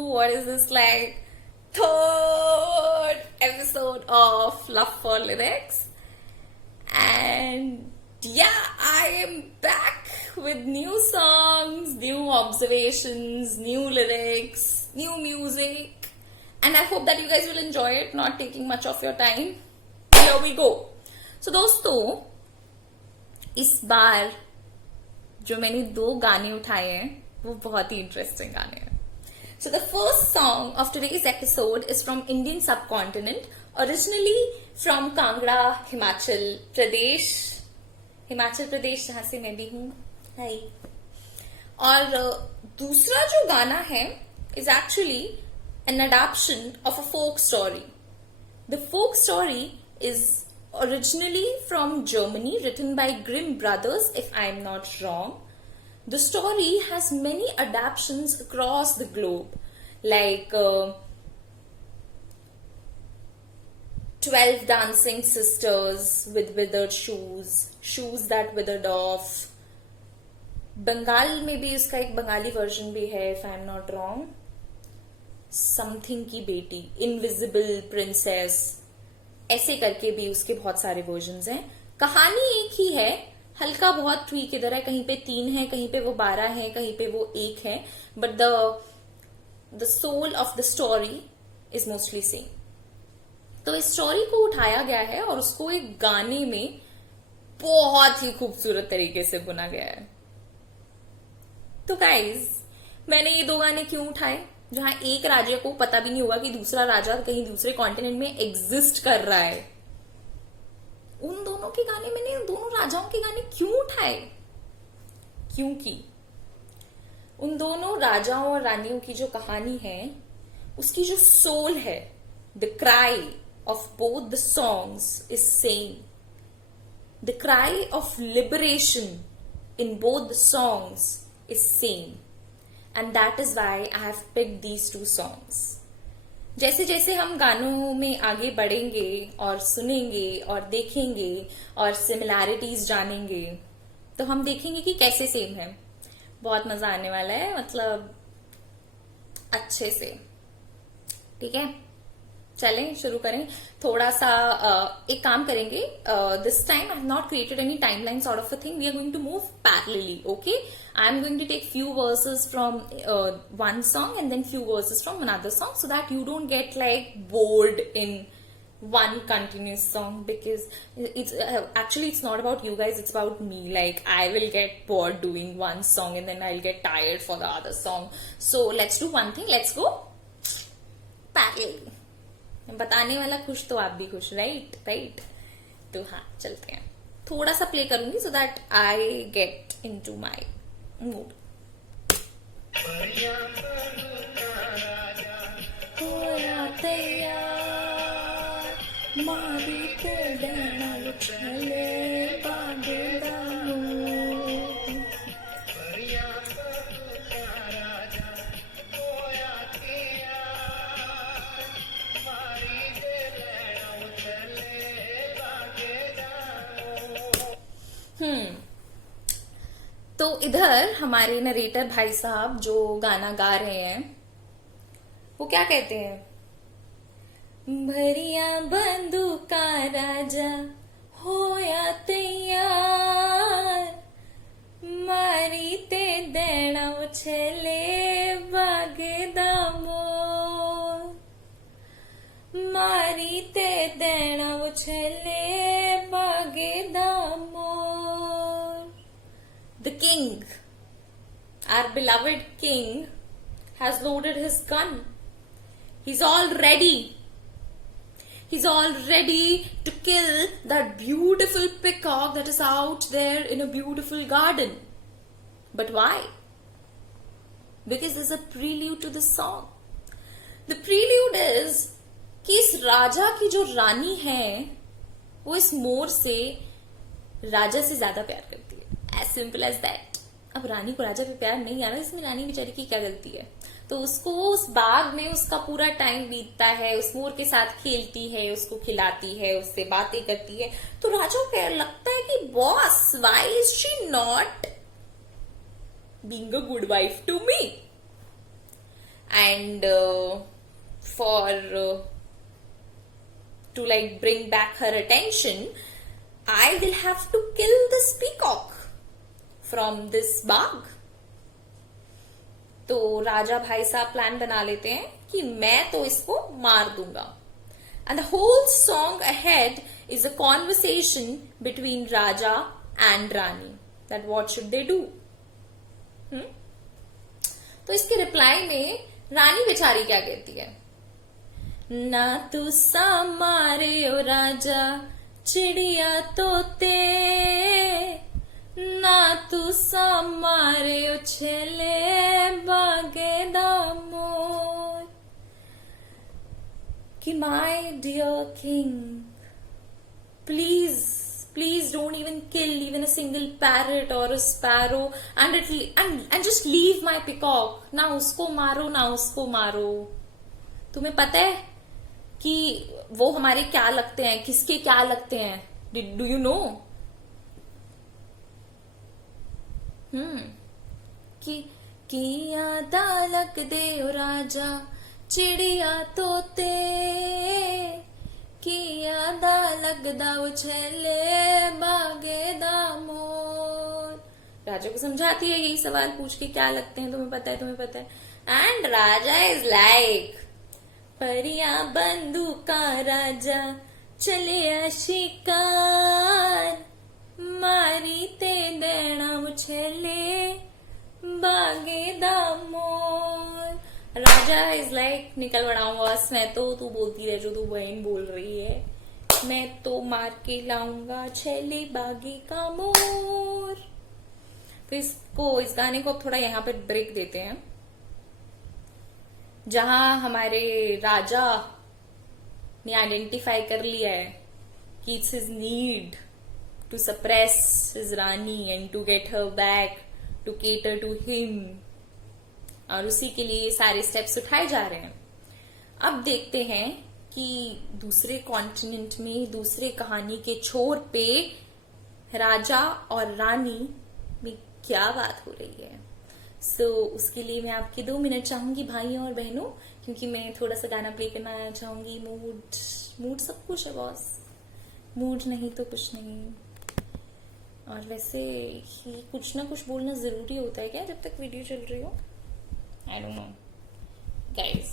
what is this, like, third episode of Love for Lyrics. And yeah, I am back with new songs, new observations, new lyrics, new music. And I hope that you guys will enjoy it, not taking much of your time. Here we go. So दोस्तों, इस बार जो मैंने 2 गाने उठाए हैं वो बहुत ही interesting गाने हैं. So the first song of today's episode is from Indian subcontinent, originally from Kangra, Himachal Pradesh. Himachal Pradesh जहां से मैं भी हूँ. हाय. और दूसरा जो गाना है is actually an adaptation of a folk story. The folk story is originally from Germany, written by Grimm brothers, if I'm not wrong. The story has many adaptations across the globe, like 12 dancing sisters with withered shoes, shoes that withered off. Bengal में भी उसका एक Bengali version भी है, if I'm not wrong. Something की बेटी, invisible princess, ऐसे करके भी उसके बहुत सारे वर्जन्स हैं. कहानी एक ही है, हल्का बहुत ट्वीक इधर है, कहीं पे 3 है, कहीं पे वो 12 है, कहीं पे वो 1 है, but the soul of the story is mostly same. तो इस स्टोरी को उठाया गया है और उसको एक गाने में बहुत ही खूबसूरत तरीके से बुना गया है. तो गाइज, मैंने ये 2 गाने क्यों उठाए जहां एक राजा को पता भी नहीं होगा कि दूसरा राजा कहीं दूसरे कॉन्टिनेंट में एग्जिस्ट कर रहा है. उन दोनों के गाने, मैंने उन दोनों राजाओं के गाने क्यों उठाए? क्योंकि उन दोनों राजाओं और रानियों की जो कहानी है उसकी जो सोल है, the cry of both the songs is same. The cry of liberation in both the songs is same. And that is why I have picked these 2 songs. जैसे जैसे हम गानों में आगे बढ़ेंगे और सुनेंगे और देखेंगे और सिमिलैरिटीज जानेंगे तो हम देखेंगे कि कैसे सेम है. बहुत मजा आने वाला है, मतलब अच्छे से. ठीक है, चलें शुरू करें. थोड़ा सा एक काम करेंगे. This time I have not created any timeline sort of a thing. We are going to move parallelly. Okay, I am going to take few verses from one song and then few verses from another song, so that you don't get like bored in one continuous song, because it's actually it's not about you guys, it's about me. Like, I will get bored doing one song and then I'll get tired for the other song. So let's do one thing, let's go parallel. बताने वाला खुश तो आप भी खुश, right. तो हाँ, चलते हैं. थोड़ा सा प्ले करूंगी so that I get into my mood. होया तैयार मारी के देना उछले बांधेगा तो इधर हमारे नरेटर भाई साहब जो गाना गा रहे हैं वो क्या कहते हैं? भरिया बंदूका राजा होया तैयार मारी ते देना उछले बागेदा मोर, मारी ते देना उछले बागेदा मोर. The king, our beloved king, has loaded his gun. He's all ready. He's all ready to kill that beautiful peacock that is out there in a beautiful garden. But why? Because there's a prelude to the song. The prelude is कि इस राजा की जो रानी है वो इस मोर से राजा से ज्यादा प्यार करती है. As simple as that. अब रानी को राजा पे प्यार नहीं आ रहा, इसमें रानी बेचारी की क्या गलती है? तो उसको उस बाग में उसका पूरा टाइम बीतता है, उस मोर के साथ खेलती है, उसको खिलाती है, उससे बातें करती है. तो राजा को लगता है कि boss, why is she not being a good wife to me? and for to like bring back her attention, I will have to kill this peacock from this bag. तो राजा भाई साहब प्लान बना लेते हैं कि मैं तो इसको मार दूंगा. And the whole song ahead is a conversation between Raja and Rani. That what should they do? तो इसके रिप्लाई में रानी बेचारी क्या कहती है? ना तू मारे ओ राजा चिड़िया तोते, ना तू मारे ओ छेले बागे दामोर. कि my dear king, please don't even kill even a single parrot or a sparrow and just leave my peacock. ना उसको मारो ना उसको मारो. तुम्हें पता है कि वो हमारे क्या लगते हैं, किसके क्या लगते हैं? Do you know? कि यादा लग दे ओ राजा चिड़िया तोते, कि यादा लगदा उछले बागे दामोर. राजा को समझाती है यही सवाल पूछ के, क्या लगते हैं तुम्हें पता है, तुम्हें पता है. एंड राजा इज लाइक, परिया बंदूका राजा चले शिकार, मारी ते देना उछले बागे दामोर. राजा इज लाइक, निकल बड़ाऊं बस, मैं तो, तू बोलती रह जो तू बहन बोल रही है, मैं तो मार के लाऊंगा छेले बागी का मोर. तो इस गाने को थोड़ा यहाँ पे ब्रेक देते हैं, जहां हमारे राजा ने आइडेंटिफाई कर लिया है कि it's his need to suppress his rani and to get her back, to cater to him, और उसी के लिए सारे स्टेप्स उठाए जा रहे हैं. अब देखते हैं कि दूसरे कॉन्टिनेंट में, दूसरे कहानी के छोर पे राजा और रानी में क्या बात हो रही है. उसके लिए मैं आपके 2 मिनट चाहूंगी भाइयों और बहनों, क्योंकि मैं थोड़ा सा गाना प्ले करना चाहूंगी. मूड सब कुछ है बॉस, मूड नहीं तो कुछ नहीं. और वैसे ही कुछ ना कुछ बोलना जरूरी होता है क्या जब तक वीडियो चल रही हो? आई डोंट नो गाइस.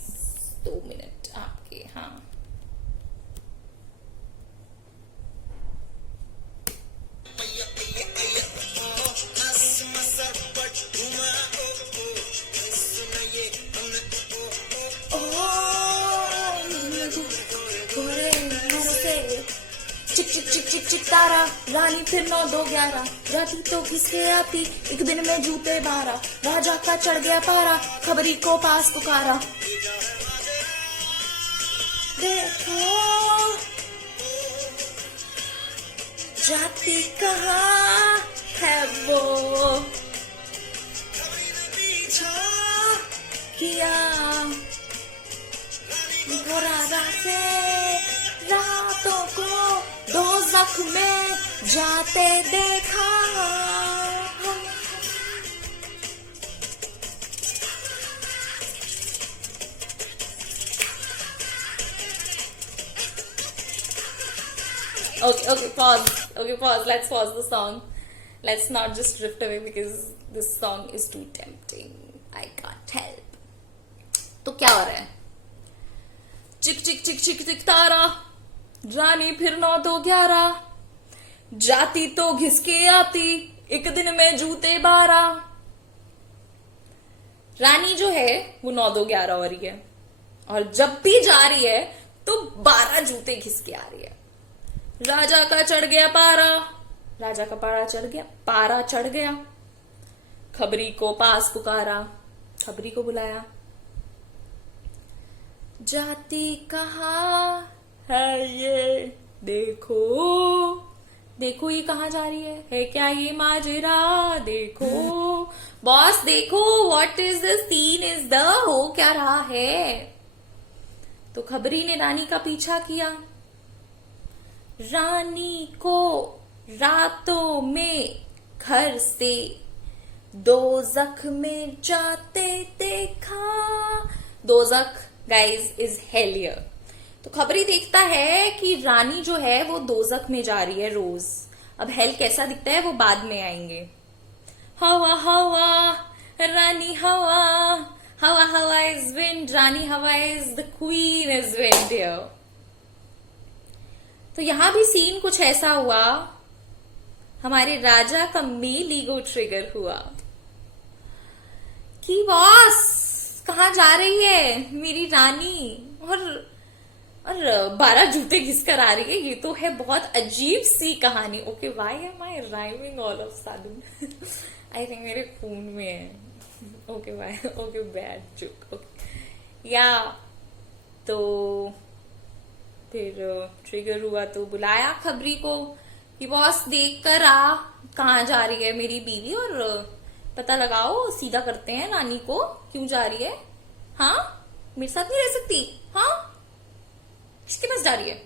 2 मिनट आपके. हाँ, चिक चिक चिक चिक चिक तारा, रानी फिर 9-2-11, जाती तो किसके आती, एक दिन में जूते 12, राजा का चढ़ गया पारा, खबरी को पास पुकारा. देखो जाती कहाँ है वो, किया राजा से रातों को दोज़ख में जाते देखा. Okay, pause. Let's pause the song. Let's not just drift away because this song is too tempting. I can't help. तो क्या हो रहा है? चिक चिक चिक चिक चिक तारा, रानी फिर 9-2-11, जाती तो घिसके आती, एक दिन में जूते 12. रानी जो है वो 9-2-11 हो रही है, और जब भी जा रही है तो 12 जूते घिसके आ रही है. राजा का चढ़ गया पारा, राजा का पारा चढ़ गया, खबरी को पास पुकारा, खबरी को बुलाया. जाती कहाँ है ये, देखो देखो ये कहाँ जा रही है क्या ये माजरा. देखो बॉस, देखो what is the scene is the, हो क्या रहा है. तो खबरी ने रानी का पीछा किया, रानी को रातों में घर से दोज़ख में जाते देखा. दोजख गाइज इज हेलियर। तो खबरी देखता है कि रानी जो है वो दोजख में जा रही है रोज। अब हेल कैसा दिखता है वो बाद में आएंगे। हवा हवा रानी हवा, हवा हवा इज विंड, रानी हवा is the queen is wind here. तो यहां भी सीन कुछ ऐसा हुआ, हमारे राजा का मेल ईगो ट्रिगर हुआ कि बॉस कहाँ जा रही है मेरी रानी, और 12 जूते घिसकर आ रही है। ये तो है बहुत अजीब सी कहानी। Okay, why am I rhyming all of sudden? I think मेरे खून में है। Okay why, okay bad joke. Okay या तो फिर ट्रिगर हुआ तो बुलाया खबरी को कि बॉस देख कर आ कहाँ जा रही है मेरी बीवी, और पता लगाओ, सीधा करते हैं रानी को, क्यों जा रही है, हाँ मेरे साथ नहीं रह सकती, हाँ किसके पास जा रही है।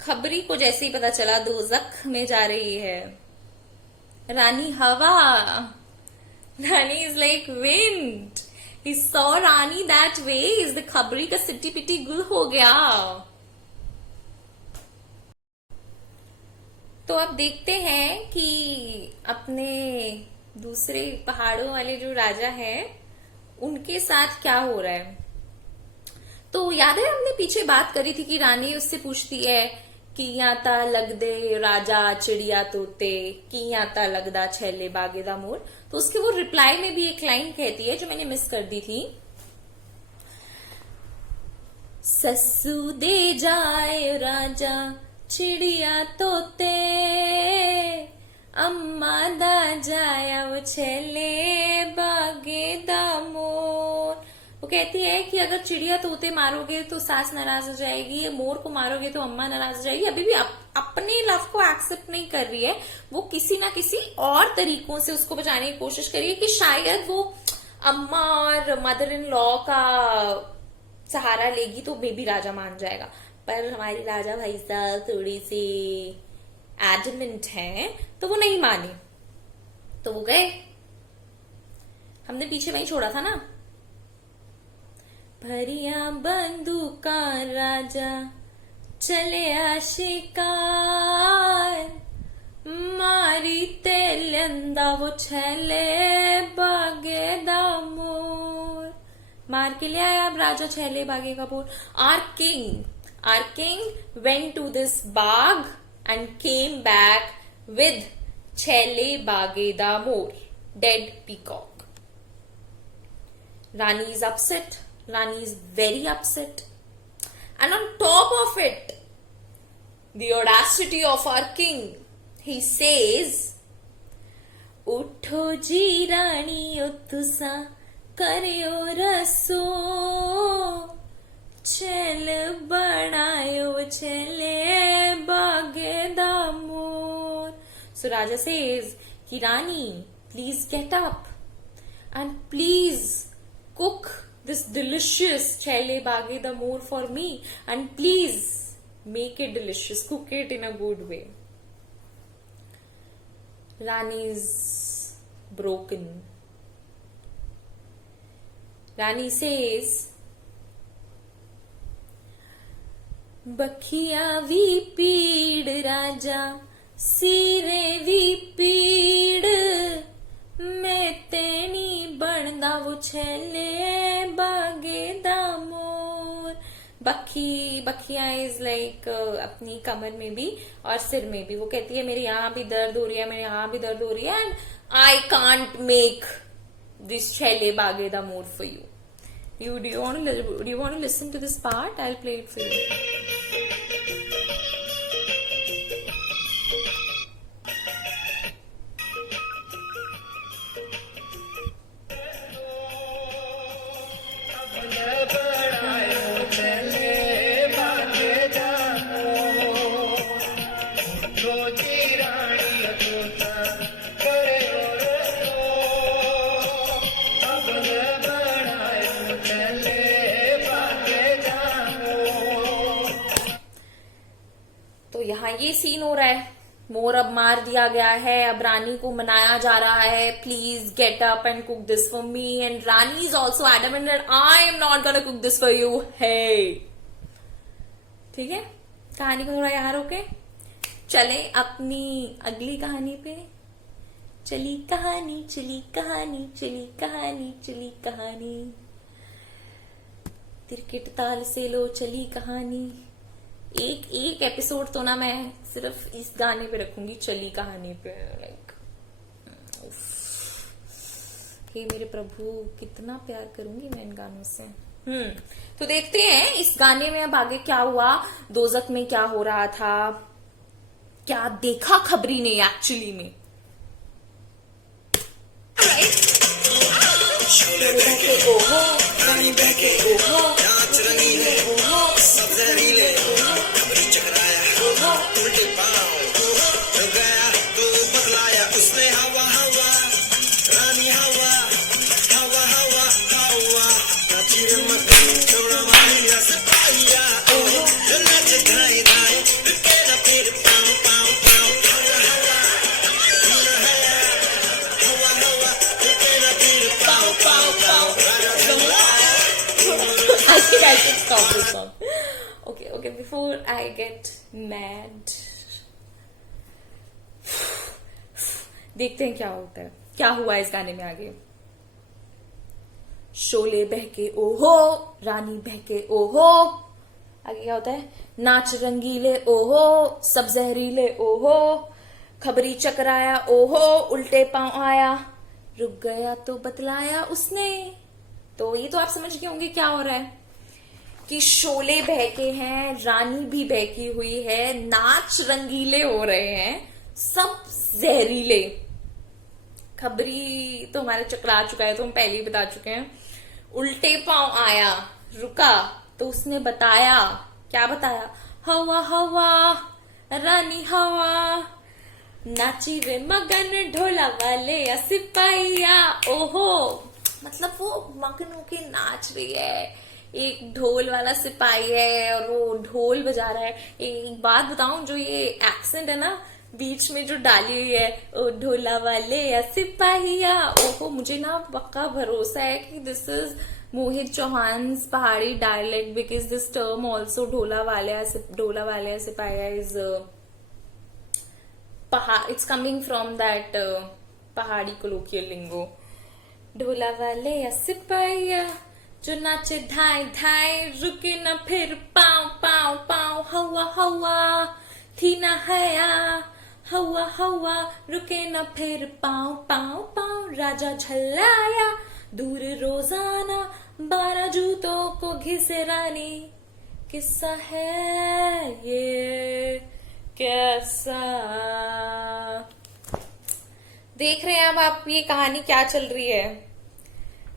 खबरी को जैसे ही पता चला दोजख में जा रही है रानी हवा, rani is like wind, he saw rani that way is the खबरी का सिट्टी पिट्टी गुल हो गया। तो अब देखते हैं कि अपने दूसरे पहाड़ों वाले जो राजा हैं उनके साथ क्या हो रहा है। तो याद है हमने पीछे बात करी थी कि रानी उससे पूछती है कि यहाँ ता लगदे राजा चिड़िया तोते, कि यहाँ ता लगदा छैले बागे दा मोर। तो उसके वो रिप्लाई में भी एक लाइन कहती है जो मैंने मिस कर दी थी, सस्सू दे जाए राजा चिड़िया तोते, अम्मा दा जाया वो छैले बागे दा मोर। वो कहती है कि अगर चिड़िया तोते मारोगे तो सास नाराज हो जाएगी, मोर को मारोगे तो अम्मा नाराज हो जाएगी। अभी भी अपने लव को एक्सेप्ट नहीं कर रही है, वो किसी ना किसी और तरीकों से उसको बचाने की कोशिश कर रही है कि शायद वो अम्मा और मदर इन लॉ का सहारा लेगी तो मे बी राजा मान जाएगा। पर हमारी राजा भाई साहब थोड़ी सी एडमेंट हैं, तो वो नहीं माने, तो वो गए। हमने पीछे वही छोड़ा था ना, भरिया बंदूका राजा चले शिकार, मारी तेलंदा वो छैले बागे दा मोर। मार के ले आया अब राजा छैले बागे का मोर। Our king went to this bag and came back with Chele Bageda Moor, dead peacock. Rani is upset. Rani is very upset. And on top of it, the audacity of our king, he says, Utho ji Rani uttusa karyo raso, छैल बनायो छैले बागे दा मोर। So Raja says कि रानी please get up and please cook this delicious छैले बागे दा मोर for me and please make it delicious, cook it in a good way. Rani is broken. Rani says बखिया भी पीड़ राजा सिरे भी पीड़, मैं तेनी बनदा वो छैले बागे दा मोर। बखिया इज लाइक अपनी कमर में भी और सिर में भी। वो कहती है मेरे यहाँ भी दर्द हो रही है, मेरे यहाँ भी दर्द हो रही है, and I can't make this छैले बागे दा more for you. Do you want to listen to this part? I'll play it for you. यहाँ ये सीन हो रहा है, मोर अब मार दिया गया है, अब रानी को मनाया जा रहा है, please get up and cook this for me, and Rani is also adamant that I am not gonna cook this for you. Hey ठीक है, कहानी को थोड़ा यहाँ रोके, चले अपनी अगली कहानी पे। चली कहानी चली कहानी चली कहानी चली कहानी, तिरकिट ताल से लो चली कहानी। एक एक एपिसोड तो ना मैं सिर्फ इस गाने पे रखूंगी, चली कहानी पे। लाइक हे मेरे प्रभु, कितना प्यार करूंगी मैं इन गानों से। तो देखते हैं इस गाने में अब आगे क्या हुआ, दोजक में क्या हो रहा था, क्या देखा खबरी ने एक्चुअली में। ओहो रानी बहके, ओहो नाच रंगीले, ओहो सब जहरीले, खबरी चकराया, ओहो उल्टे पांव हो गया तो बतलाया उसने, हवा हवा रानी हवा हवा हवा हवा, नाची रे मगन छोड़ा मारिया सिपाहिया, ओहो नाच गाए गाए तेरा फिर पाँव पाँव पाँव, हवा हवा हवा हवा तेरा फिर पाँव पाँव पाँव। I think I should stop this song. Okay, before I get mad. देखते हैं क्या होता है, क्या हुआ इस गाने में आगे। शोले बहके ओहो, रानी बहके ओहो, आगे क्या होता है, नाच रंगीले ओहो, सब जहरीले ओहो, खबरी चकराया ओहो, उल्टे पांव आया, रुक गया तो बतलाया उसने। तो ये तो आप समझ गए होंगे क्या हो रहा है कि शोले बहके हैं, रानी भी बहकी हुई है, नाच रंगीले हो रहे हैं, सब जहरीले। खबरी तो हमारे चकरा चुका है, तो हम पहले ही बता चुके हैं। उल्टे पांव आया, रुका तो उसने बताया, क्या बताया, हवा हवा रानी हवा, नाची वे मगन ढोला वाले या सिपाहिया, ओहो। मतलब वो मगन होके नाच रही है, एक ढोल वाला सिपाही है और वो ढोल बजा रहा है। एक बात बताऊं, जो ये एक्सेंट है ना बीच में जो डाली हुई है, ओ ढोला वाले या सिपाहिया, ओहो, मुझे ना पक्का भरोसा है कि this is Mohit Chauhan's Pahari dialect, because this term also ढोला वाले सिपाहिया is it's coming from that Pahari colloquial lingo। ढोला वाले या सिपाहिया जो नाचे धाए धाए, रुके न फिर पाँव पाँव पाँव, हवा हवा थी न हया, हवा हवा रुके न फिर पाँव पाँव पाँव, राजा झल्लाया दूर रोजाना, 12 जूतों को घिसे रानी, किस्सा है ये कैसा। देख रहे हैं अब आप ये कहानी क्या चल रही है।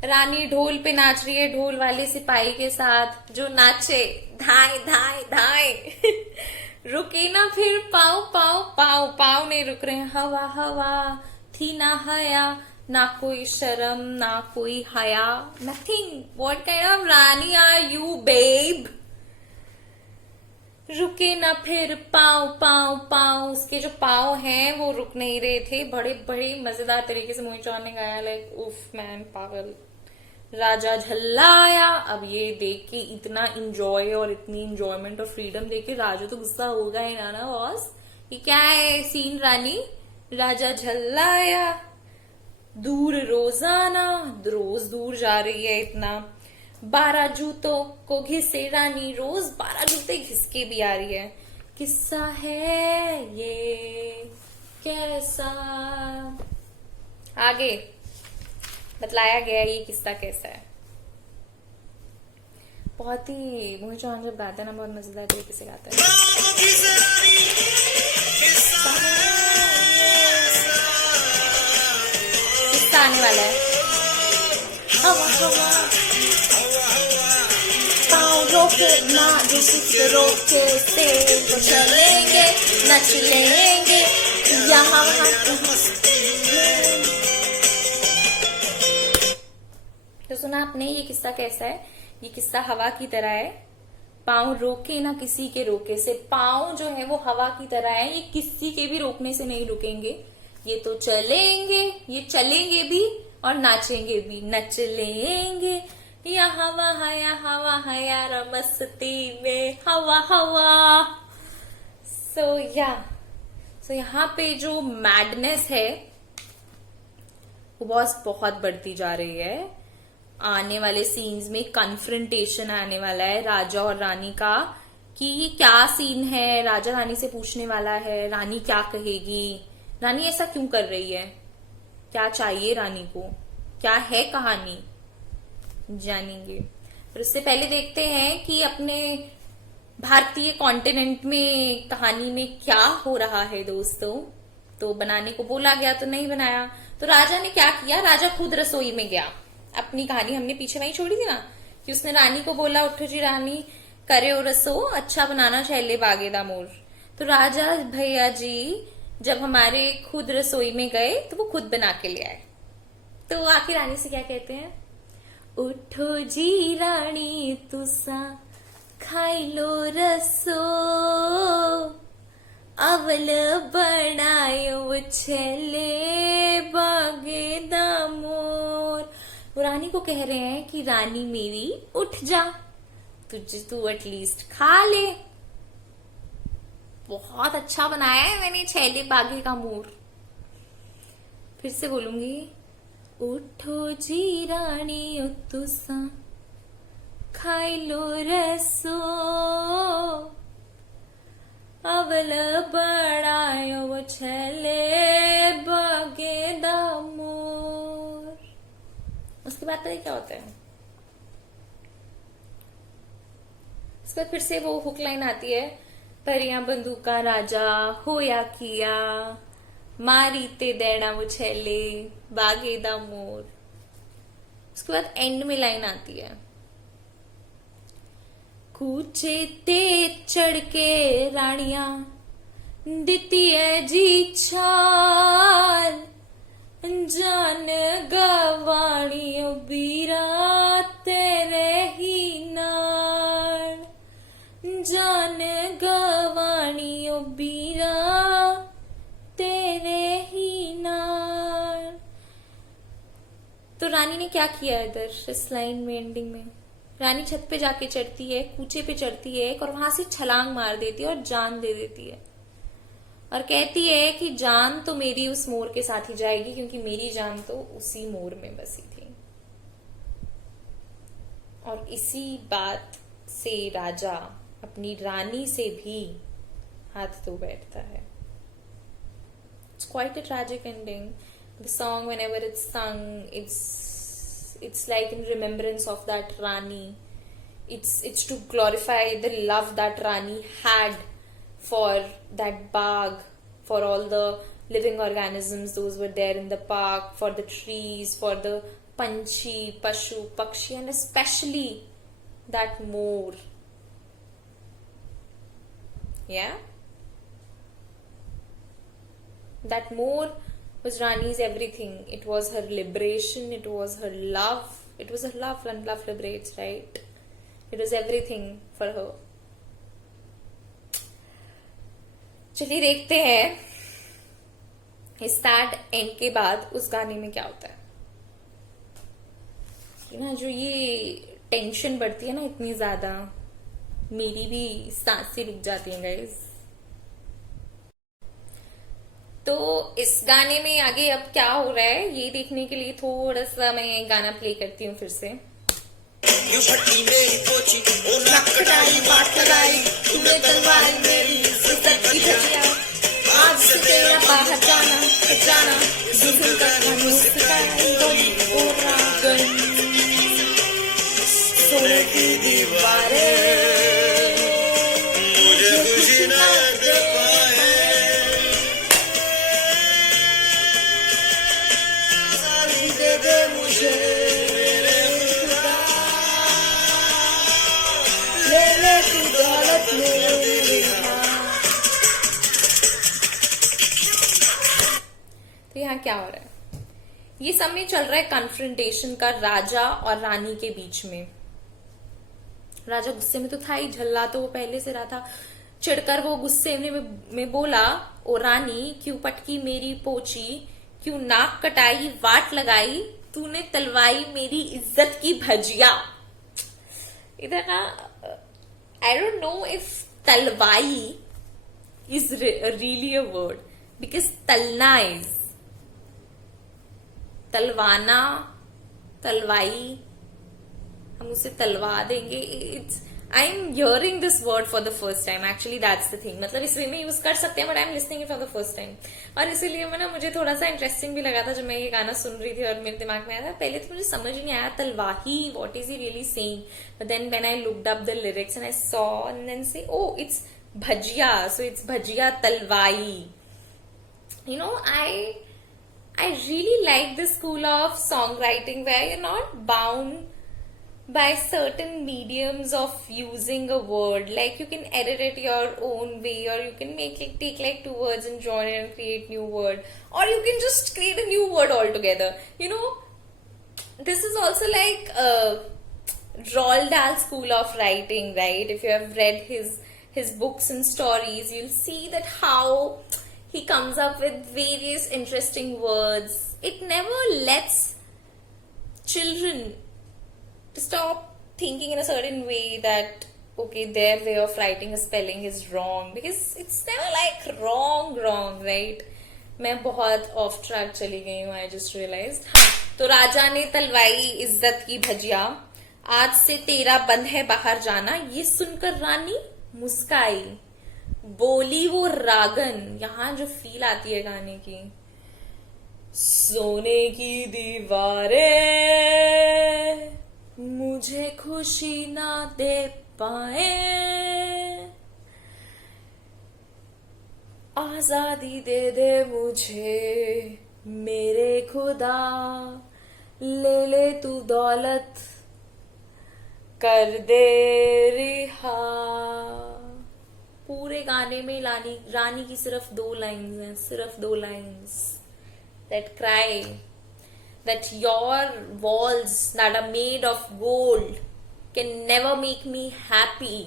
रानी ढोल पे नाच रही है ढोल वाले सिपाही के साथ, जो नाचे धाए धाए धाए रुके ना फिर पाँव पाँव पाँव, पाँव नहीं रुक रहे हैं, हवा हवा थी ना हया, ना कोई शर्म ना कोई हया, nothing. What kind of rani are you babe. रुके ना फिर पाँव पाँव पाँव, उसके जो पाँव हैं वो रुक नहीं रहे थे। बड़े बड़े मजेदार तरीके से मोहित चौहान ने गाया, लाइक उफ मैन, पागल। राजा झल्लाया। अब ये देख के इतना इंजॉय और इतनी इंजॉयमेंट और फ्रीडम देख के राजू तो गुस्सा होगा ही ना बॉस। ये क्या है सीन रानी। राजा झल्लाया दूर रोजाना, रोज दूर जा रही है इतना। 12 जूतों को घिसे रानी, रोज 12 जूते घिस के भी आ रही है। किस्सा है ये कैसा, आगे बतलाया गया ये किस्सा कैसा है। बहुत ही मोहित चौहान जब गाता है ना बहुत मजेदार तरीके से गाता है। किस्सा आने वाला है। हवा हवा पाँव रोके ना, जिससे रोके से तो चलेंगे नच लेंगे यहाँ तो सुना आपने ये किस्सा कैसा है। ये किस्सा हवा की तरह है, पाँव रोके ना किसी के रोके से। पाँव जो है वो हवा की तरह है, ये किसी के भी रोकने से नहीं रुकेंगे। ये तो चलेंगे, ये चलेंगे भी और नाचेंगे भी। नच लेंगे या हवा है यार मस्ती में हवा हवा। सो यहाँ पे जो मैडनेस है वो बहुत बढ़ती जा रही है। आने वाले सीन्स में कन्फ्रंटेशन आने वाला है राजा और रानी का कि ये क्या सीन है। राजा रानी से पूछने वाला है रानी क्या कहेगी, रानी ऐसा क्यों कर रही है, क्या चाहिए रानी को, क्या है कहानी, जानेंगे। पर उससे पहले देखते हैं कि अपने भारतीय कॉन्टिनेंट में कहानी में क्या हो रहा है दोस्तों। तो बनाने को बोला गया तो नहीं बनाया, तो राजा ने क्या किया, राजा खुद रसोई में गया। अपनी कहानी हमने पीछे वहीं छोड़ी थी ना कि उसने रानी को बोला उठो जी रानी करे ओ रसो अच्छा बनाना छैले बागेदा मोर। तो राजा भैया जी जब हमारे खुद रसोई में गए तो वो खुद बना के ले आए। तो आखिर रानी से क्या कहते हैं, उठो जी रानी तुसा खाई लो रसो अवल बनायो छेले बागेदा मोर। वो रानी को कह रहे हैं कि रानी मेरी उठ जा, तू एटलीस्ट खा ले, बहुत अच्छा बनाया है मैंने छैले बागे का मोर। फिर से बोलूंगी, उठो जी रानी तुसा खाई लो रसो अवल बड़ायो छले बागेदा मोर। उसके बाद पता क्या होता है, उसके बाद फिर से वो हुक लाइन आती है, परियां बंदूका राजा होया किया मारी ते देना वो छेले बागेदा मोर। उसके बाद एंड में लाइन आती है, कूचे ते चढ़ के रानिया दिती है जी छाल जान गवाणी बीरा तेरे ही नाल, जान गवाणी बीरा तेरे ही नाल। तो रानी ने क्या किया इधर इस लाइन में, एंडिंग में रानी छत पे जाके चढ़ती है, कूचे पे चढ़ती है और वहां से छलांग मार देती है और जान दे देती है और कहती है कि जान तो मेरी उस मोर के साथ ही जाएगी क्योंकि मेरी जान तो उसी मोर में बसी थी। और इसी बात से राजा अपनी रानी से भी हाथ धो बैठता है। It's quite a tragic ending. The song, whenever it's sung, it's like in remembrance of that Rani. It's to glorify the love that Rani had for that bagh, for all the living organisms those were there in the park, for the trees, for the panchi, pashu, pakshi, and especially that moor. Yeah? That moor was Rani's everything. It was her liberation, it was her love. It was her love, and love liberates, right? It was everything for her. चलिए देखते हैं इस sad and के बाद उस गाने में क्या होता है। ना जो ये टेंशन बढ़ती है ना इतनी ज्यादा, मेरी भी सांसें रुक जाती हैं गाइस। तो इस गाने में आगे अब क्या हो रहा है ये देखने के लिए थोड़ा सा मैं गाना प्ले करती हूँ फिर से। यूं फटी मेरी पोची ओ नाक कटाई बात लगाई तूने तलवार मेरी इज्जत की धजिया आज से तेरा बाहर जाना जाना जुल्म का मुस्कान गोली और रागन सोने की दीवारें मुझे खुशी ना दे पाए दे दे मुझे तो यहाँ क्या हो रहा है, ये समय चल रहा है कन्फ्रंटेशन का राजा और रानी के बीच में। राजा गुस्से में तो था ही, झल्ला तो वो पहले से रहा था। चिढ़कर वो गुस्से में बोला, ओ रानी क्यों पटकी मेरी पोची, क्यों नाक कटाई वाट लगाई, तूने तलवाई मेरी इज्जत की भजिया। इधर ना, आई डोंट नो इफ तलवाई is really a word, because talna is तलवाना, तलवाई, हम उसे तलवा देंगे। It's I am hearing this word for the first time, actually that's the thing. मतलब इस वे में यूज कर सकते हैं, but I am listening it for the first time. और इसीलिए मैं ना, मुझे थोड़ा सा इंटरेस्टिंग भी लगा था जब मैं ये गाना सुन रही थी और मेरे दिमाग में आया था। पहले तो मुझे समझ नहीं आया तलवाही, what is he really saying, but then when I looked up the lyrics and I saw and then say oh it's bhajia, so it's bhajia talwai. You know, I really like this school of songwriting where you're not bound by certain mediums of using a word. Like you can edit it your own way, or you can take like 2 words and join it and create new word, or you can just create a new word altogether. You know, this is also like Roald Dahl school of writing, right? If you have read his books and stories, you'll see that how he comes up with various interesting words. It never lets children to stop thinking in a certain way that okay, their way of writing a spelling is wrong, because it's never like wrong, right? मैं बहुत of track चली गई हूँ, I just realised. हाँ, तो राजा ने तलवाई इज्जत की भजिया, आज से तेरा बंद है बाहर जाना। ये सुनकर रानी मुस्काई, बोली वो रागन, यहां जो फील आती है गाने की। सोने की दीवारें मुझे खुशी ना दे पाए, आजादी दे दे मुझे मेरे खुदा, ले ले तू दौलत कर दे रिहा। पूरे गाने में रानी की सिर्फ 2 लाइन्स हैं, सिर्फ 2 lines that cry that your walls that are made of gold can never make me happy.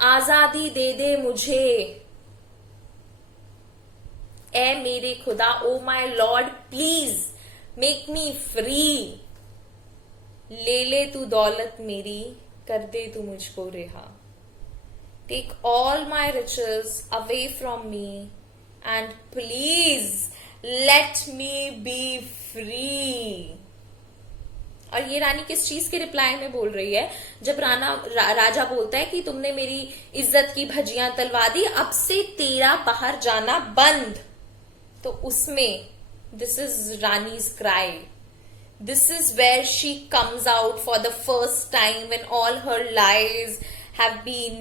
आजादी दे दे मुझे ए मेरे खुदा, oh my lord please make me free, ले ले तू दौलत मेरी, कर दे तू मुझको रिहा। Take all my riches away from me and please let me be free. और ये रानी किस चीज के रिप्लाई में बोल रही है? जब राजा बोलता है कि तुमने मेरी इज्जत की भजियां तलवा दी, अब से तेरा बाहर जाना बंद, तो उसमें this is Rani's cry. This is where she comes out for the first time, when all her lies have been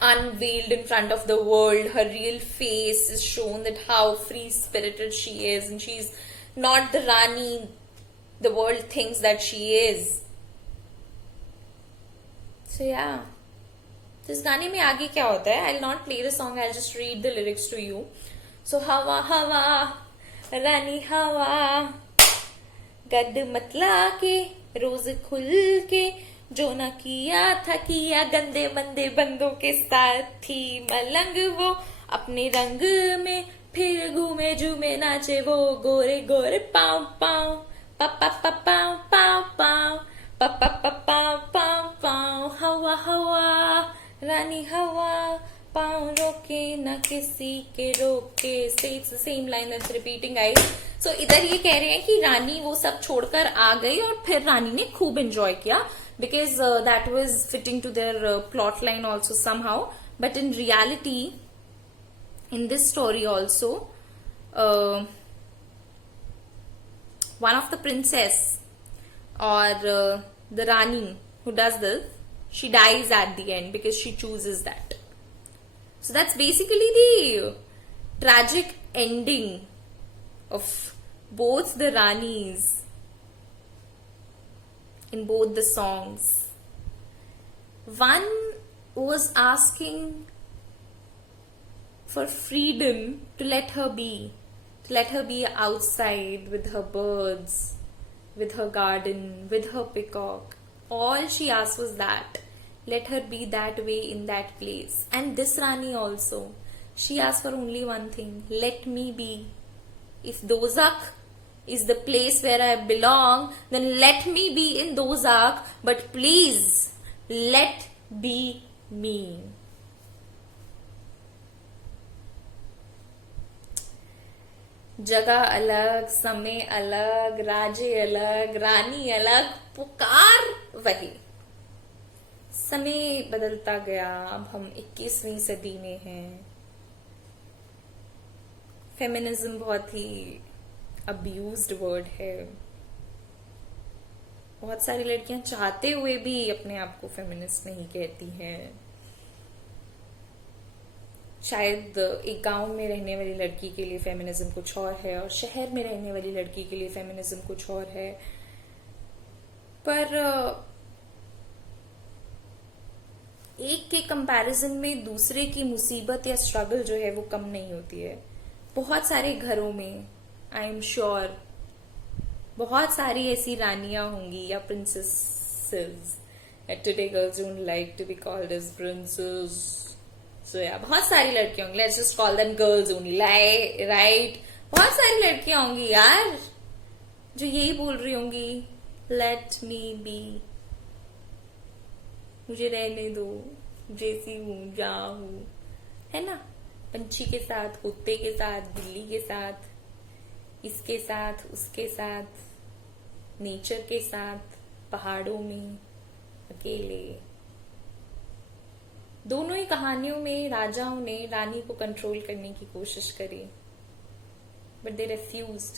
unveiled in front of the world. Her real face is shown, that how free-spirited she is, and she's not the Rani the world thinks that she is. So yeah, this गाने में आगे क्या होता है? I'll not play the song, I'll just read the lyrics to you. So हवा हवा रानी हवा, गद मतला के रोज खुल के, जो न किया था किया, गंदे मंदे बंदों के साथ थी मलंग वो, अपने रंग में फिर घूमे झूमे नाचे वो, गोरे गोरे पाँव पाँव पा पाँव पाँव पा पाँव, हवा हवा रानी हवा, पाँव रोके न किसी के रोके. It's the same line that's repeating, guys. So इधर ये कह रहे हैं कि रानी वो सब छोड़कर आ गई और फिर रानी ने खूब एंजॉय किया, because that was fitting to their plot line also somehow. But in reality, in this story also, one of the princess or the Rani who does this, she dies at the end because she chooses that. So that's basically the tragic ending of both the Ranis in both the songs. One was asking for freedom to let her be outside with her birds, with her garden, with her peacock. All she asked was that. Let her be that way in that place. And this Rani also. She asked for only one thing. Let me be. If Dozakh is the place where I belong, then let me be in Dozakh. But please, let be me. जगह अलग, समय अलग, राज्य अलग, रानी अलग, पुकार वही. समय बदलता गया. अब हम 21वीं सदी में हैं. फेमिनिज्म बहुत ही अब्यूज्ड वर्ड है. बहुत सारी लड़कियां चाहते हुए भी अपने आप को फेमिनिस्ट नहीं कहती हैं. शायद एक गांव में रहने वाली लड़की के लिए फेमिनिज्म कुछ और है और शहर में रहने वाली लड़की के लिए फेमिनिज्म कुछ और है. पर एक के कंपैरिजन में दूसरे की मुसीबत या स्ट्रगल जो है वो कम नहीं होती है. बहुत सारे घरों में आई एम श्योर बहुत सारी ऐसी रानियां होंगी या princesses. Today girls don't like to be called as princess. So yeah, बहुत सारी लड़कियां होंगी. Let's just call them girls only, right? बहुत सारी लड़कियां होंगी यार जो यही बोल रही होंगी, Let me be. मुझे रहने दो जैसी हूं जहां हूं, है ना. पंछी के साथ, कुत्ते के साथ, बिल्ली के साथ, इसके साथ, उसके साथ, नेचर के साथ, पहाड़ों में, अकेले. दोनों ही कहानियों में राजाओं ने रानी को कंट्रोल करने की कोशिश करी, बट दे रिफ्यूज्ड.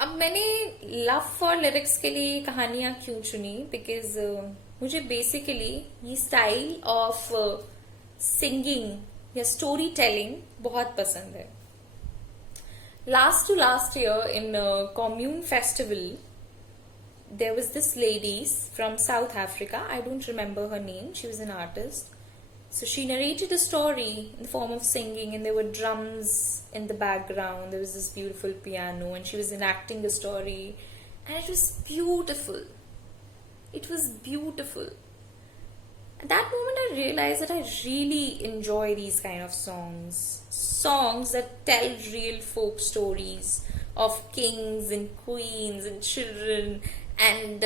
अब मैंने लव फॉर लिरिक्स के लिए कहानियां क्यों चुनी? बिकॉज मुझे बेसिकली ये स्टाइल ऑफ सिंगिंग या स्टोरी टेलिंग बहुत पसंद है. Last year in Commune Festival, there was this lady from South Africa. I don't remember her name. She was an artist. So she narrated a story in the form of singing, and there were drums in the background. There was this beautiful piano, and she was enacting the story. And it was beautiful. It was beautiful. At that moment, I realized that I really enjoy these kind of songs. Songs that tell real folk stories of kings and queens and children and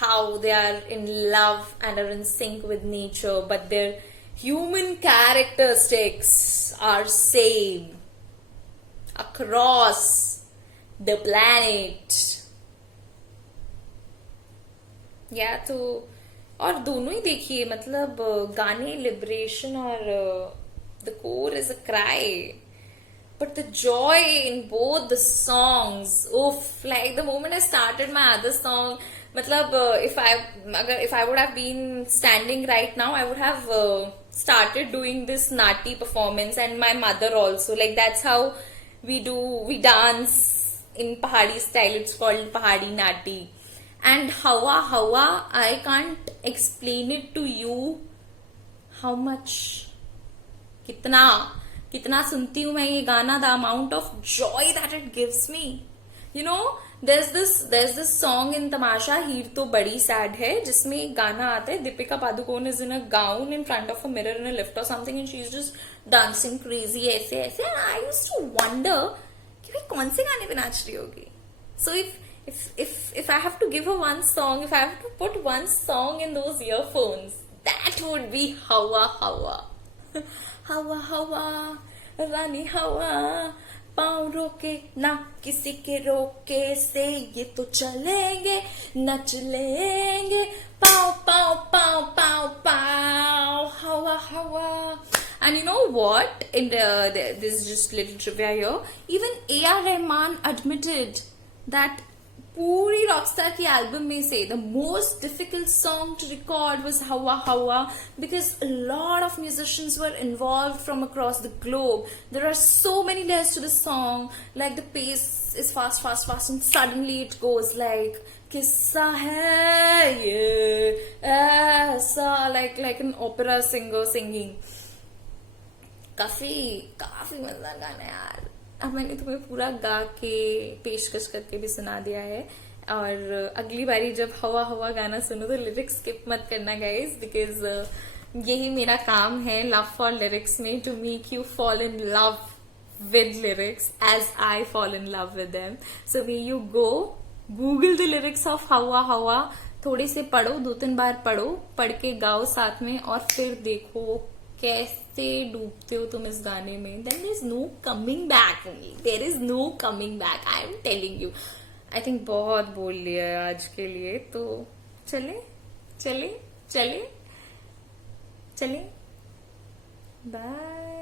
how they are in love and are in sync with nature, but their human characteristics are same across the planet. Yeah, तो और दोनों ही देखिए, मतलब गाने liberation और the core is a cry, but the joy in both the songs. उफ, like the moment I started my other song, मतलब if I would have been standing right now, I would have started doing this nati performance, and my mother also. Like that's how we dance in Pahadi style. It's called Pahadi nati. And hawa, I can't explain it to you how much, कितना सुनती हूँ मैं ये गाना, the amount of joy that it gives me. You know, there's this song in Tamasha, हीर तो बड़ी sad है, जिसमें एक गाना आता है, Deepika Padukone is in a gown in front of a mirror in a lift or something, and she's just dancing crazy ऐसे. And I used to wonder कि भाई कौन से गाने पे नाच रही होगी. So if I have to give her one song, if I have to put one song in those earphones, that would be hawa. hawa, रानी हवा, पाँव रोके ना किसी के रोके से, ये तो चलेंगे नच लेंगे, पाँव पाँव पाँव पाँव पाँव, हवा. And you know what? This is just little trivia here. Even A.R. Rahman admitted that पूरी रॉकस्टार की एल्बम में से the most difficult song to record was Hawa because a lot of musicians were involved from across the globe. There are so many layers to the song, like the pace is fast and suddenly it goes like किस्सा है ये ऐसा, like an opera singer singing. काफी काफी मजेदार गाना है यार। अब मैंने तुम्हें पूरा गा के पेशकश करके भी सुना दिया है, और अगली बारी जब हवा हवा गाना सुनो तो लिरिक्स स्किप मत करना गाइज, बिकॉज यही मेरा काम है, लव फॉर लिरिक्स में, to make you fall in love with lyrics as I fall in love with them. So may you go Google the lyrics of Hawa Hawa, थोड़े से पढ़ो, 2-3 बार पढ़ो, पढ़ के गाओ साथ में, और फिर देखो कैसे डूबते हो तुम इस गाने में. Then there is no coming back. There is no coming back. I am telling you. I think बहुत बोल लिया है आज के लिए, तो चले चले चले चले. बाय.